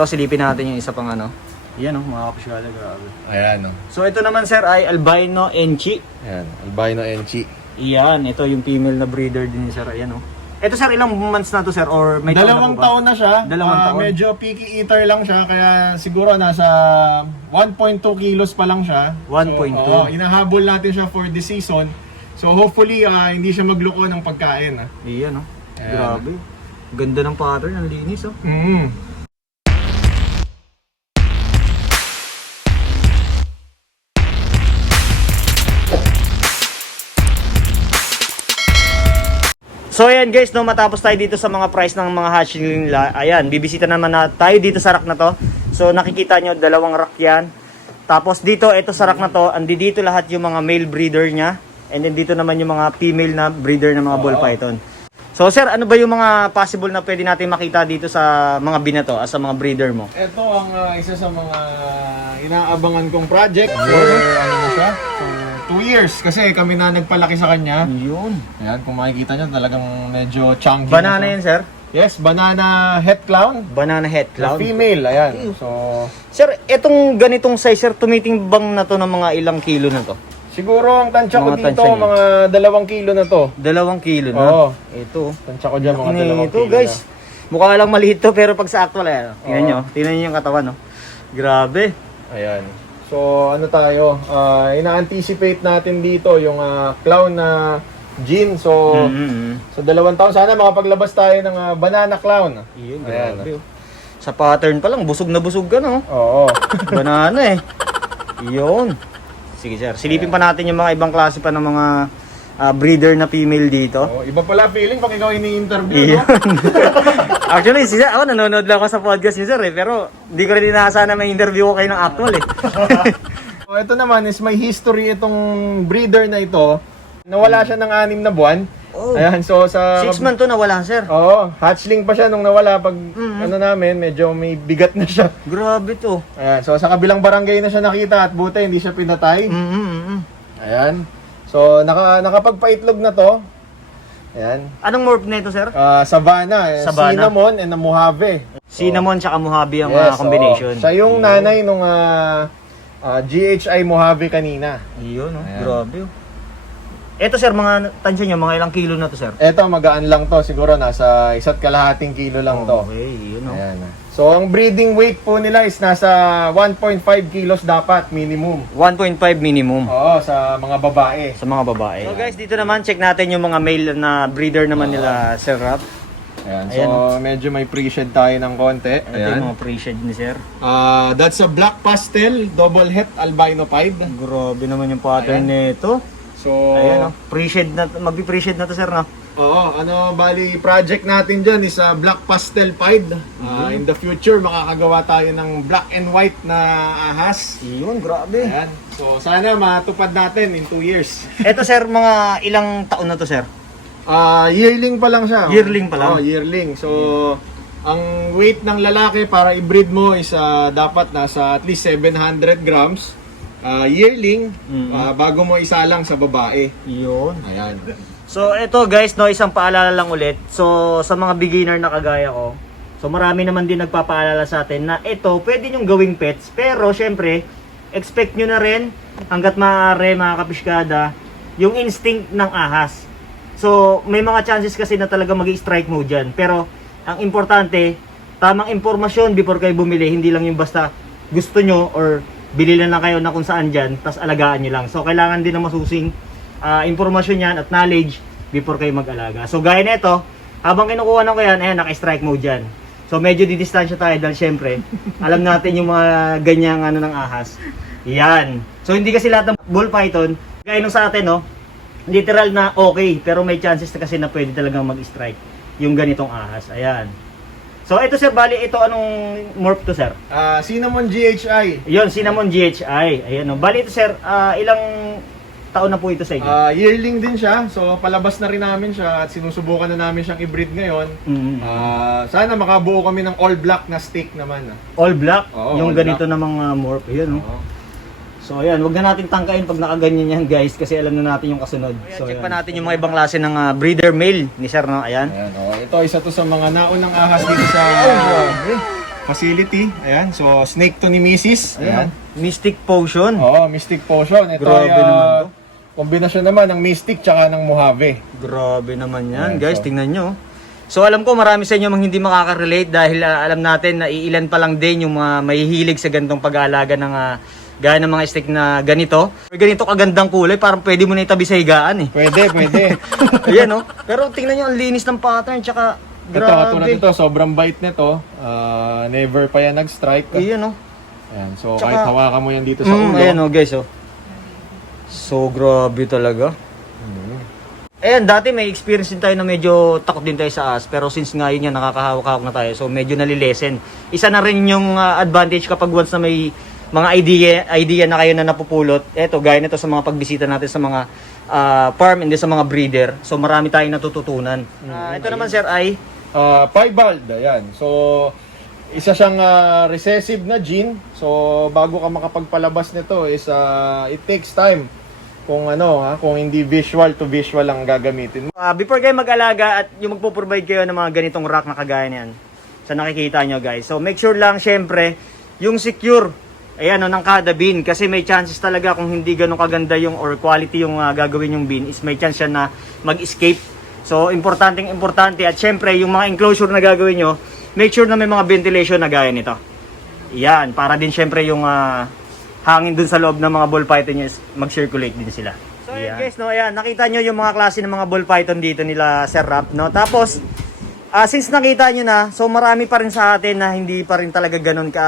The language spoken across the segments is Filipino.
ito, silipin natin yung isa pang ano. Yan oh, mga kapisyala, grabe. Ayan, no. So ito naman sir ay albino enchi. Ayan, albino enchi. Iyan, ito yung female na breeder din sir. Ayan oh. Ito sir, ilang months na to sir? Or may Dalawang taon na siya. Dalawang taon. Medyo picky eater lang siya, kaya siguro nasa 1.2 kilos pa lang siya. 1.2. So, inahabol natin siya for the season. So hopefully hindi siya magluko ng pagkain. Iyan oh. Ayan. Grabe. Ganda ng pattern, ang linis oh. So ayan guys, no, matapos tayo dito sa mga price ng mga hatchling nila. Ayan, bibisita naman na tayo dito sa rack na to. So nakikita nyo, dalawang rack yan. Tapos dito, ito sa rack na to, andi dito lahat yung mga male breeder niya. And then dito naman yung mga female na breeder ng mga ball python. So sir, ano ba yung mga possible na pwede natin makita dito sa mga binato, sa mga breeder mo? Ito ang isa sa mga inaabangan kong project. Ano na siya? So, 2 years kasi kami na nagpalaki sa kanya. Yun. Ayan, kung makikita nyo, talagang medyo chunky. Banana yun sir? Yes, banana het clown. Banana het Na clown. female, ayan. So, Sir, etong ganitong size sir, tumitimbang na to ng mga ilang kilo na to? siguro ang tansya ko Mga dito, tansya niya. mga 2 kilo na to. 2 kilo na? Oo. Ito. Tansya ko dyan, mga 2 Ito kilo guys. na. Mukha lang maliit to pero pag sa actual ayan. Tingnan Oo. nyo. Tingnan nyo yung katawan no. Grabe. Ayan. So, ano tayo, ina-anticipate natin dito yung clown na gene. So, sa 2 taon, sana makapaglabas tayo ng banana clown. Iyon, Ayan. grabe. Oh. Sa pattern pa lang, busog na busog ka no. Oo. Banana eh. Iyon. Sige sir, silipin pa natin yung mga ibang klase pa ng mga breeder na female dito. Oh, iba pala feeling pag ikaw ini-interview, Iyon. no? Actually, si sir, ako nanonood lang ako sa podcast ni sir eh, pero di ko rin inaasahan na may interview ko kayo ng actual eh. So, ito naman is may history itong breeder na ito. Nawala siya ng 6 na buwan. Oh. Ayan, so sa... 6 months to nawala sir. Oo, hatchling pa siya nung nawala. Pag ano namin, medyo may bigat na siya. Grabe to. Ayan, so sa kabilang barangay na siya nakita at buti hindi siya pinatay. Ayan. So nakapagpaitlog na to. Ayan. Anong morph na ito sir? Savannah, Savannah. Cinnamon and Mojave. Cinnamon tsaka Mojave ang mga combination. Oo. Siya yung nanay nung GHI Mojave kanina. Iyon, no? Ayan. Grabe. Oh. Ito sir, mga tansya nyo, mga ilang kilo na to sir? Eto, magaan lang to. Siguro nasa 1.5 kilo lang to. Okay, yun no? Ayan. So, ang breeding weight po nila is nasa 1.5 kilos dapat, minimum. 1.5 minimum Oo, sa mga babae. sa mga babae. So guys, dito naman, check natin yung mga male na breeder naman nila Sir Rap. Ayan, so Ayan, medyo may pre-shed tayo ng konti. Ito yung mga pre-shed ni Sir. That's a black pastel, double het albino pied. Grabe naman yung pattern nito. So, Ayan, no? Pre-shed na, magbi-pre-shed na to Sir, no? oo, bali project natin dyan is a black pastel pied. In the future, makakagawa tayo ng black and white na ahas. Yun, grabe. Ayan. So, sana matupad natin in 2 years. Ito Sir, mga ilang taon na to Sir? Yearling pa lang siya. Yearling pa lang? Oo, yearling. So, ang weight ng lalaki para i-breed mo is dapat nasa at least 700 grams. Yearling, bago mo isa lang sa babae. Yun. Ayan. So ito guys, no, isang paalala lang ulit. So sa mga beginner na kagaya ko, so marami naman din nagpapaalala sa atin na ito pwede nyong gawing pets, pero syempre expect nyo na rin hanggat maaari mga kapiskada yung instinct ng ahas. So may mga chances kasi na talaga mag-strike mode dyan, pero ang importante, tamang impormasyon before kayo bumili, hindi lang yung basta gusto nyo or bili lang kayo na kung saan dyan, tas alagaan nyo lang. So kailangan din na masusing impormasyon yan at knowledge before kayo mag-alaga. So gaya nito, habang kinukuha ko yan, ayan, naka-strike mode dyan. So medyo didistansya tayo dahil syempre, alam natin yung mga ganyang ano ng ahas. Yan. So hindi kasi lahat ng ball python, gaya nung sa atin, no, literal na okay, pero may chances na kasi na pwede talagang mag-strike yung ganitong ahas. Ayan. So ito sir, bali ito anong morph to sir? Cinnamon GHI. Yun, Cinnamon GHI. Ayan, no. Bali ito sir, ilang taon na po ito sa inyo? Yearling din siya. So palabas na rin namin siya at sinusubukan na namin siyang i-breed ngayon. Sana makabuo kami ng all black na stick naman. All black? Oo, yung all ganito na mga morph. Ayan, no? So ayan, wag na natin tangkain pag nakaganyan yan guys kasi alam na natin yung kasunod. So check pa natin yung mga ibang klase ng breeder male ni sir, no? Ayan. Ayan, ito isa to sa mga naunang ahas dito sa facility. Ayan, so snake to ni Mrs. Ayan. Mystic Potion. Oo, Mystic Potion. Ito Grabe ay naman to. kombinasyon naman ng Mystic tsaka ng Mojave. Grabe naman yan, Ayan, guys. so- Tingnan nyo. So alam ko marami sa inyo mga hindi makaka-relate dahil alam natin na iilan pa lang din yung mga mahihilig sa ganitong pag-aalaga ng gaya ng mga stick na ganito. Ganito kagandang kulay, parang pwede mo na itabi sa higaan eh. Pwede. Ayan oh. Pero tingnan nyo, ang linis ng pattern, tsaka Ito, katulad grabe. nito, sobrang bait nito. Never pa yan nag-strike. Ayan oh. Ayan, so Tsaka- kahit hawakan mo yan dito sa ulo. Ayan oh guys oh. So grabe talaga. Ayan, dati may experience din tayo na medyo takot din tayo sa ahas. Pero since nga yun yan, nakakahawak-hawak na tayo. So medyo nalilesen. Isa na rin yung advantage kapag once na may mga idea na kayo na napupulot. Eto, gaya nito sa mga pagbisita natin sa mga farm and sa mga breeder. So marami tayong natututunan. Ito naman sir ay Piebald, ayan. So, isa siyang recessive na gene. So, bago ka makapagpalabas nito is it takes time. Kung kung hindi visual to visual lang gagamitin mo. before kayo mag-alaga at yung magpo-provide kayo ng mga ganitong rack na kagaya niyan sa nakikita nyo guys. So make sure lang syempre yung secure ayan ng kada bin kasi may chances talaga kung hindi ganun kaganda yung or quality yung gagawin yung bin is may chance yan na mag-escape. So importante at syempre yung mga enclosure na gagawin nyo, make sure na may mga ventilation na gaya nito. Yan, para din syempre yung hangin dun sa loob ng mga ball python nyo is mag-circulate din sila. So ayan guys, no, ayan, nakita nyo yung mga klase ng mga ball python dito nila Sir Rap, no? Tapos, since nakita nyo na, so marami pa rin sa atin na hindi pa rin talaga ganun ka,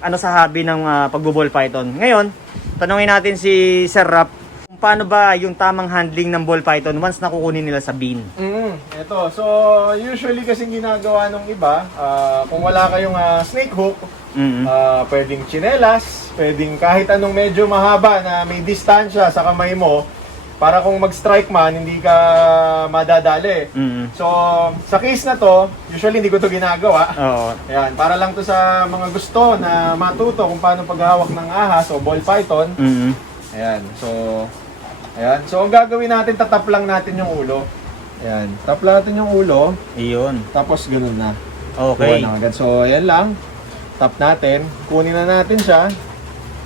sa hobby ng pagbo-ball python. Ngayon, tanungin natin si Sir Rap, kung paano ba yung tamang handling ng ball python once nakukunin nila sa bin? Ito, so usually kasi ginagawa ng iba, kung wala kayong snake hook, pwedeng tsinelas, pwedeng kahit anong medyo mahaba na may distansya sa kamay mo para kung mag-strike man, hindi ka madadali. So, sa case na to, usually hindi ko to ginagawa. Oo. Ayan, para lang to sa mga gusto na matuto kung paano paghawak ng ahas o ball python. Ayan, so ang gagawin natin, tatap lang natin yung ulo. Ayan, tap lang natin yung ulo, Iyon. tapos ganun na. Okay. Kuha na agad. So, ayan lang. Tap natin. Kunin na natin siya.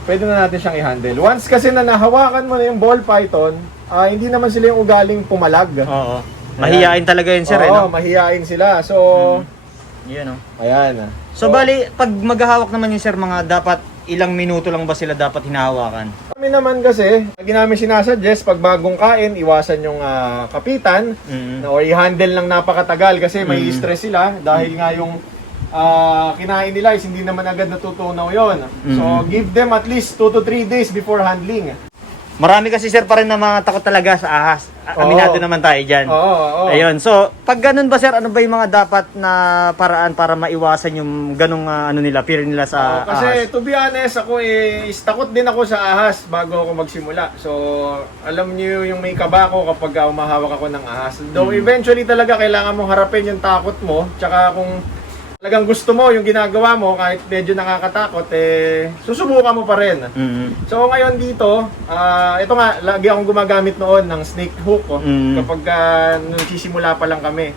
Pwede na natin siyang i-handle. Once kasi na nahawakan mo na yung ball python, hindi naman sila yung ugaling pumalag. Oo. Mahihain talaga yun sir, Oo, no? mahihain sila. So, Yan, ayan. So bali, pag maghahawak naman yung sir, mga dapat ilang minuto lang ba sila dapat hinahawakan? Kami naman kasi, lagi namin sinasuggest, pag bagong kain, iwasan yung kapitan, or i-handle ng napakatagal kasi may stress sila dahil nga yung kinain nila is hindi naman agad natutunaw yon. So, give them at least 2 to 3 days before handling. Marami kasi sir pa rin na mga takot talaga sa ahas. Aminado naman tayo dyan. Oo. Ayun, so pag ganun ba sir, ano ba yung mga dapat na paraan para maiwasan yung ganung fear nila sa Kasi ahas? to be honest, ako is takot din ako sa ahas bago ako magsimula. So, alam niyo yung may kaba ko kapag umahawak ako ng ahas. Though eventually talaga kailangan mong harapin yung takot mo, tsaka kung talagang gusto mo yung ginagawa mo kahit medyo nakakatakot, susubukan mo pa rin. So ngayon dito, ito nga, lagi akong gumagamit noon ng snake hook kapag nagsisimula pa lang kami.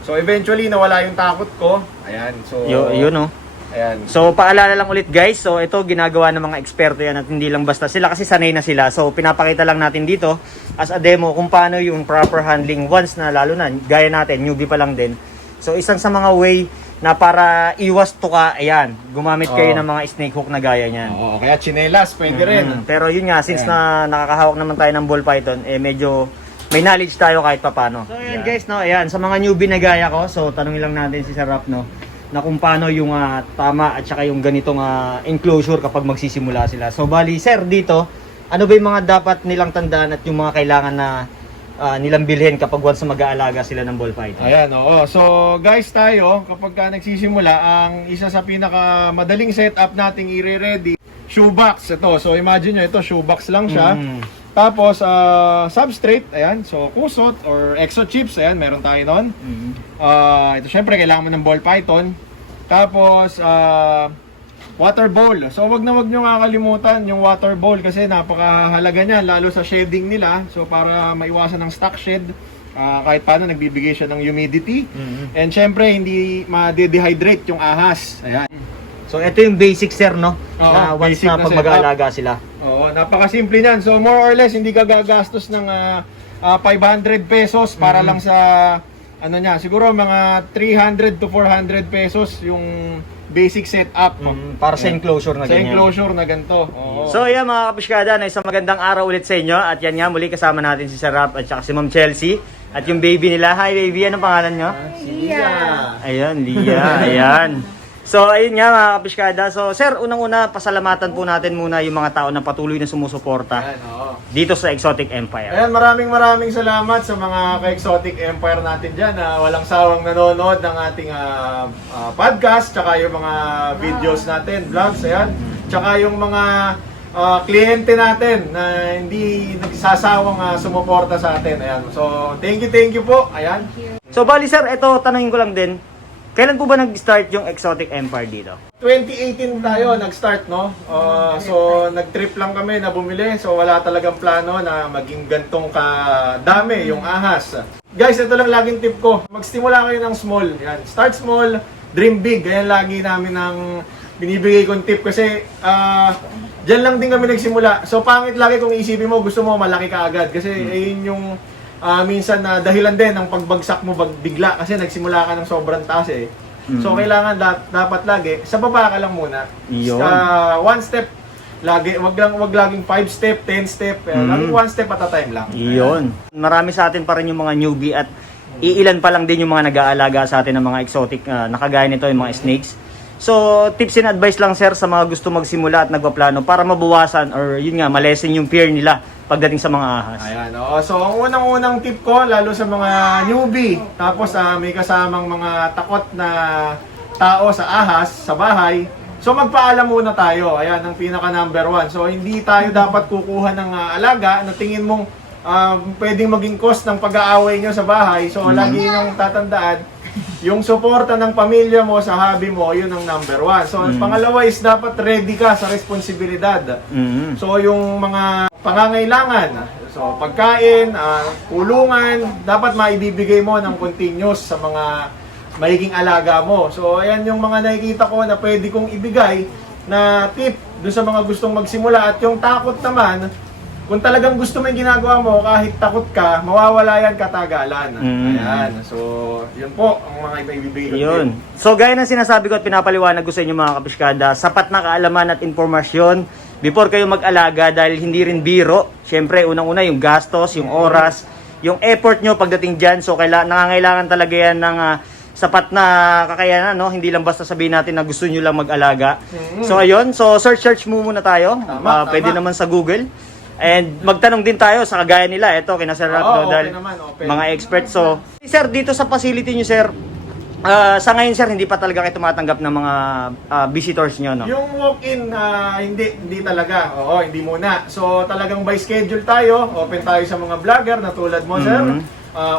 So eventually nawala yung takot ko. Ayan, so Yun oh. ayan. So paalala lang ulit guys, so ito ginagawa ng mga eksperto yan at hindi lang basta sila kasi sanay na sila. So pinapakita lang natin dito as a demo kung paano yung proper handling once na lalo na gaya natin, newbie pa lang din. So isang sa mga way na para iwas to ka, ayan, gumamit kayo ng mga snake hook na gaya niyan. Oo, kaya chinelas pwede rin. Pero yun nga, since na nakakahawak naman tayo ng ball python, medyo may knowledge tayo kahit papano. So ayan guys, no, ayan, sa mga newbie na gaya ko, so tanungin lang natin si Sir Rap, no, na kung paano yung tama at saka yung ganitong enclosure kapag magsisimula sila. So bali, sir, dito, ano ba yung mga dapat nilang tandaan at yung mga kailangan na nilang bilhin kapag once na mag-aalaga sila ng ball python? Ayan, oo. So, guys, tayo, kapag nagsisimula, ang isa sa pinaka madaling setup nating i-ready, shoebox. Ito, so imagine nyo, ito, shoebox lang siya. Tapos, substrate, ayan, so kusot or exo chips, ayan, meron tayo nun. Ito, syempre, kailangan mo ng ball python. Tapos, water bowl. So, wag na wag nyo kakalimutan yung water bowl kasi napakahalaga niyan, lalo sa shedding nila. So, para maiwasan ng stock shed. Kahit paano nagbibigay siya ng humidity. Mhm. And syempre hindi ma-dehydrate yung ahas. Ayan. So ito yung basic sir, no? Oo, na once basic na na pag setup. mag-aalaga sila. Oo, napakasimple niyan. So more or less hindi ka gagastos ng 500 pesos para lang sa ano niya, siguro mga 300 to 400 pesos yung basic setup. Para sa enclosure na Sa ganyan. enclosure na ganito. Oo. So ayan mga kapiskada, na isang magandang araw ulit sa inyo. At yan nga, muli kasama natin si Sir Rap at saka si Ma'am Chelsea. At yung baby nila. Hi baby, anong pangalan nyo? Lia. Ayun, Lia. Ayan. So ayun nga mga kapiskada. So sir, unang-una, pasalamatan po natin muna yung mga tao na patuloy na sumusuporta Ayan, oo. dito sa Exotic Empire. Ayan, maraming salamat sa mga ka-Exotic Empire natin dyan na walang sawang nanonood ng ating podcast, tsaka yung mga videos natin, vlogs, ayan. Tsaka yung mga kliyente natin na hindi nagsasawang sumuporta sa atin. Ayan. So, thank you po. Ayan. So bali sir, ito tanongin ko lang din. Kailan po ba nag-start yung Exotic Empire dito? 2018 tayo nag-start, no? So, nag-trip lang kami na bumili. So, wala talagang plano na maging gantong kadami yung ahas. Guys, ito lang laging tip ko. Magsimula kayo ng small. Yan. Start small, dream big. Ganyan lagi namin ang binibigay kong tip. Kasi, dyan lang din kami nagsimula. So, pangit lagi kung isipin mo, gusto mo malaki ka agad. Kasi, ayun yung minsan na dahilan din ng pagbagsak mo bigla. Kasi nagsimula ka ng sobrang taas eh. So, kailangan dapat lagi, sa baba ka lang muna. Iyon. One step, lagi, wag laging 5 step, 10 step, laging one step at a time lang. Iyon. Marami sa atin pa rin yung mga newbie at iilan pa lang din yung mga nag-aalaga sa atin ng mga exotic na kagaya nito, yung mga snakes. So, tips and advice lang sir sa mga gusto magsimula at nagpaplano para mabawasan or yun nga, malesen yung fear nila pagdating sa mga ahas. Ayan, oo. So, ang unang-unang tip ko, lalo sa mga newbie, tapos may kasamang mga takot na tao sa ahas, sa bahay, so magpaalam muna tayo. Ayan, ang pinaka number 1. So, hindi tayo dapat kukuha ng alaga na tingin mong pwedeng maging cause ng pag-aaway nyo sa bahay. So, lagi nyo tatandaan, yung suporta ng pamilya mo sa hobby mo, yun ang number 1. So, pangalawa is dapat ready ka sa responsibilidad. So, yung mga pangangailangan, so pagkain, kulungan, dapat maibibigay mo ng continuous sa mga magiging alaga mo. So, ayan yung mga nakikita ko na pwede kong ibigay na tip doon sa mga gustong magsimula. At yung takot naman, kung talagang gusto mo yung ginagawa mo, kahit takot ka, mawawala yan katagalan. Ayan. So, yun po ang mga ibibigay ko. Yun. So, gaya ng sinasabi ko at pinapaliwanag ko sa inyo mga kapiskada, sapat na kaalaman at informasyon before kayo mag-alaga dahil hindi rin biro. Siyempre, unang-una yung gastos, yung oras, yung effort nyo pagdating dyan. So, nangangailangan talaga yan ng sapat na kakayanan, no? Hindi lang basta sabihin natin na gusto nyo lang mag-alaga. So, ayun. So, search mo muna tayo. Tama. Pwede naman sa Google. And magtanong din tayo sa kagaya nila. Ito, kina Sir Rap, okay naman, open. mga experts. So, sir, dito sa facility nyo, sir, sa ngayon, sir, hindi pa talaga kayo tumatanggap ng mga visitors nyo, no? Yung walk-in, hindi talaga. Oo, hindi muna. So, talagang by schedule tayo. Open tayo sa mga vlogger na tulad mo, sir.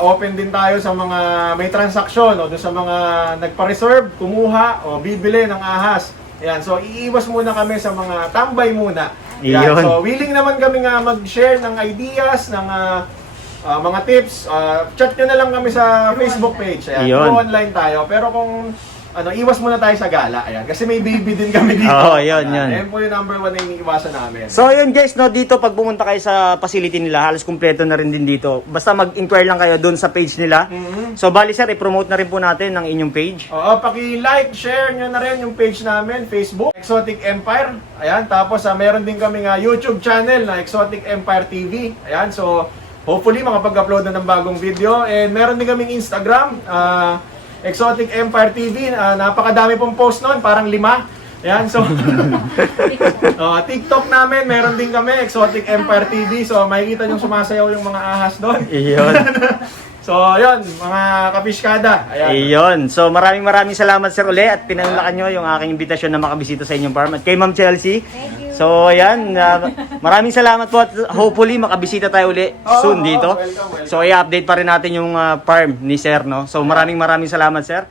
Open din tayo sa mga may transaksyon o doon sa mga nagpa-reserve, kumuha o bibili ng ahas. Ayan, so iiwas muna kami sa mga tambay muna. Ayan, Iyon. so willing naman kami nga mag-share ng ideas, ng mga tips. Chat nyo na lang kami sa Facebook page. Ayan, Iyon. online tayo. Pero kung iwas muna tayo sa gala. Ayan, kasi may baby din kami dito. Oo, yun. Ayan po yung number 1 na iniiwasan namin. So, yun guys, no, dito pag pumunta kayo sa facility nila, halos kumpleto na rin din dito. Basta mag-inquire lang kayo doon sa page nila. So, bali sir, i-promote na rin po natin ang inyong page. Oo, paki-like, share nyo na rin yung page namin, Facebook, Exotic Empire. Ayan, tapos meron din kami YouTube channel na Exotic Empire TV. Ayan, so hopefully makapag-upload na ng bagong video. And meron din kaming Instagram, Exotic Empire TV. Napakadami pong post nun, parang 5. Ayan, so TikTok namin, meron din kami, Exotic Empire TV. So makikita nyo sumasayaw yung mga ahas doon. Iyon. So, yun, mga kapiskada. Ayan. Iyon. So, maraming salamat sir uli at pinanulakan nyo yung aking imbitasyon na makabisita sa inyong farm. At kay Ma'am Chelsea. Thank you. So, ayan. Maraming salamat po at hopefully makabisita tayo uli soon dito. Welcome. So, i-update pa rin natin yung farm ni sir, no? So, maraming salamat sir.